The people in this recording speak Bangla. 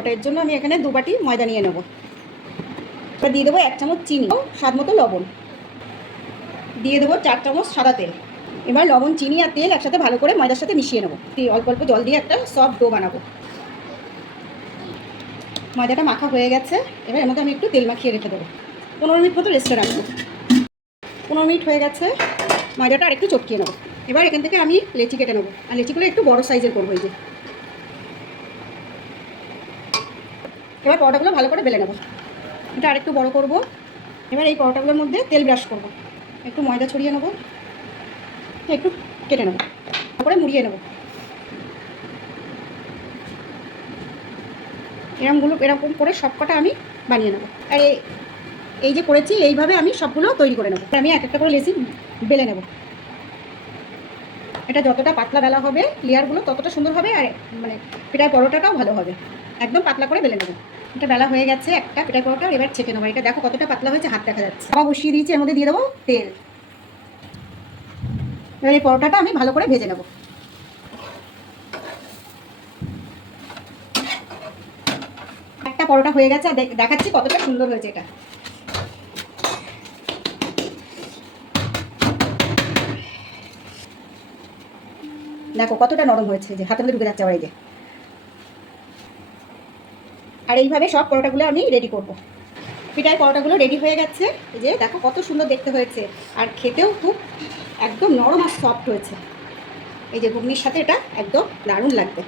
পরোটা, এর জন্য আমি এখানে 2 বাটি ময়দা নিয়ে নেব। এবার দিয়ে দেবো 1 চামচ চিনি, স্বাদ মতো লবণ, দিয়ে দেবো 4 চামচ সাদা তেল। এবার লবণ, চিনি আর তেল একসাথে ভালো করে ময়দার সাথে মিশিয়ে নেবো। অল্প অল্প জল দিয়ে একটা সফট ডো বানাবো। ময়দাটা মাখা হয়ে গেছে, এবার এর মধ্যে আমি একটু তেল মাখিয়ে রেখে দেবো। 15 মিনিট মতো রেস্টে রাখবো। 15 মিনিট হয়ে গেছে, ময়দাটা আর একটু চটকিয়ে নেবো। এবার এখান থেকে আমি লেচি কেটে নেবো, আর লেচিগুলো একটু বড় সাইজের করবো। এই যে এবার পরোটাগুলো ভালো করে বেলে নেবো, এটা আর একটু বড় করবো। এবার এই পরোটাগুলোর মধ্যে তেল ব্রাশ করবো, একটু ময়দা ছড়িয়ে নেবো, একটু কেটে নেবো, তারপরে মুড়িয়ে নেবো। এরকম করে সবকটা আমি বানিয়ে নেবো। আর এই যে করেছি এইভাবে আমি সবগুলো তৈরি করে নেবো। আমি এক একটা করে লেচি বেলে নেব। এটা যতটা পাতলা বেলা হবে লেয়ারগুলো ততটা সুন্দর হবে, আর মানে পেটাই পরোটাটাও ভালো হবে। একদম পাতলা করে বেলে নেবো। এটা বেলা হয়ে গেছে একটা পেটাই পরোটা, এবার ছেঁকে নেবো। এটা দেখো কতটা পাতলা হয়েছে, হাত দেখা যাচ্ছে। তাওয়া বসিয়ে দিয়েছি, এর মধ্যে দিয়ে দেবো তেল। এবার এই পরোটাটা আমি ভালো করে ভেজে নেবো। একটা পরোটা হয়ে গেছে, আর দেখাচ্ছি কতটা সুন্দর হয়েছে এটা। দেখো কতটা নরম হয়েছে, যে হাতের মধ্যে ঢুকে যাচ্ছে আবার। এই যে আর এইভাবে সব পরোটাগুলো আমি রেডি করব। পিঠার পরোটাগুলো রেডি হয়ে গেছে। এই যে দেখো কত সুন্দর দেখতে হয়েছে, আর খেতেও খুব একদম নরম আর সফট হয়েছে। এই যে ঘুগনির সাথে এটা একদম দারুণ লাগবে।